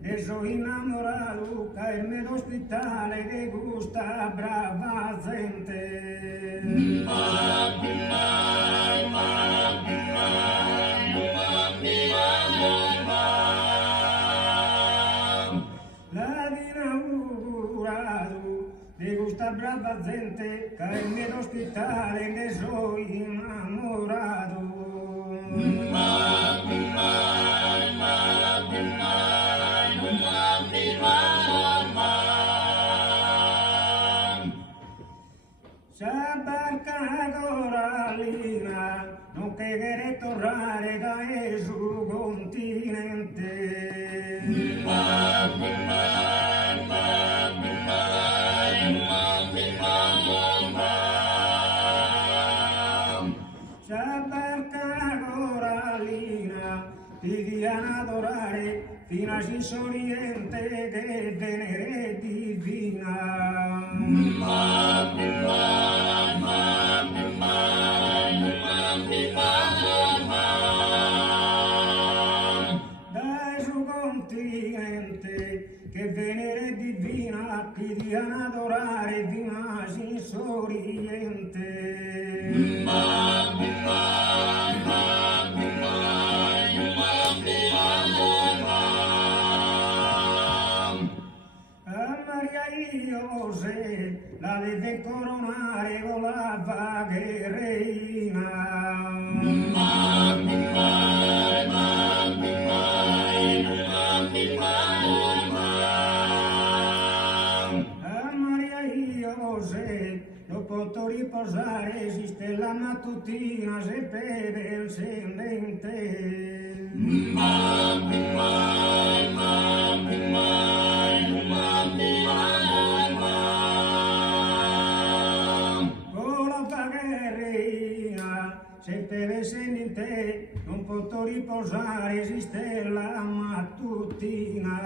de soy innamorado, caerme de hospitale de gusta brava gente. La di inaugurado, de gusta brava gente, caerme de hospitale de soy innamorado. S'abbarca corallina, non che quere tornare da su continente. S'abbarca corallina, ti diano adorare, fino a Oriente che venere divina. Dai su continente che venere divina ti diano adorare fino a Oriente. José, la deve coronare con la vagherina. A Maria José, lo posso riposare, esiste la mattutina, se beve il sendente. Se bevesse in te, non posso riposare, esiste la mattutina.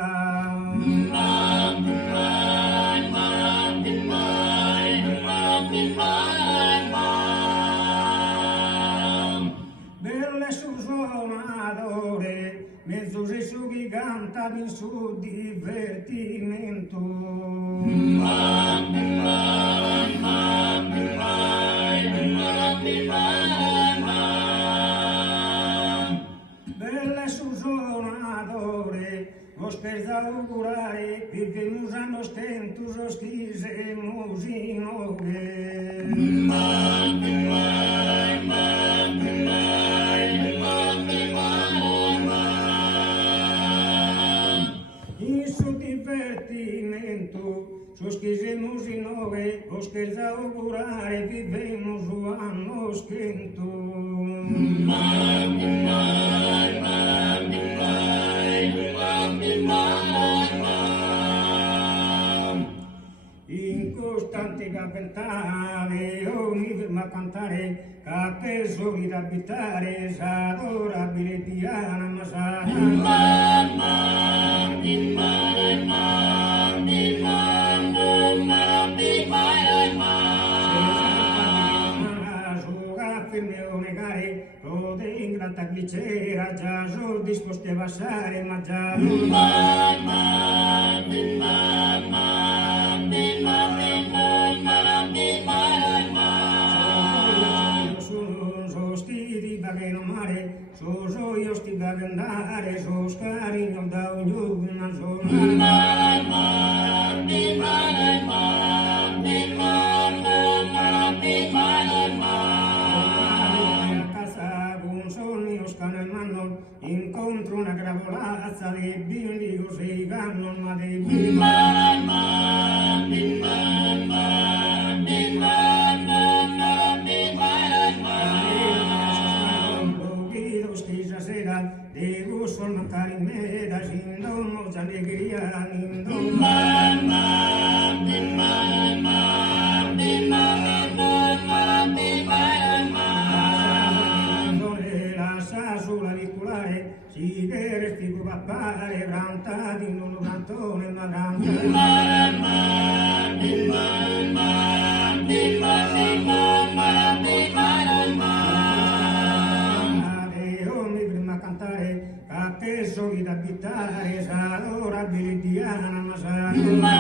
Belle su suonatore, mezzo su chi canta in su divertimento. Belle su suonatore, vos per augurare, vivemus a nos tentus os chisemus in oghe. In su divertimento, sos chisemus in oghe, vos per augurare, vivemus a nos tentus. In costante capitale, ogni firma a cantare, che soli da abitare, s'adorabile Diana Masana. Tanta glicera, già sono disposti a passare, ma già non sono stiti da che non mare, sono io sti da andare, sono scarino da ognuno, sono incontro una gravolazza di bimbi così vanno ma dei bimbi stessa sera devo solo mancare in me da sindono già allegria in si che resti papare, rantati in un cantone, ma io mi prima cantare, a che soli da abitare, sarò Mama.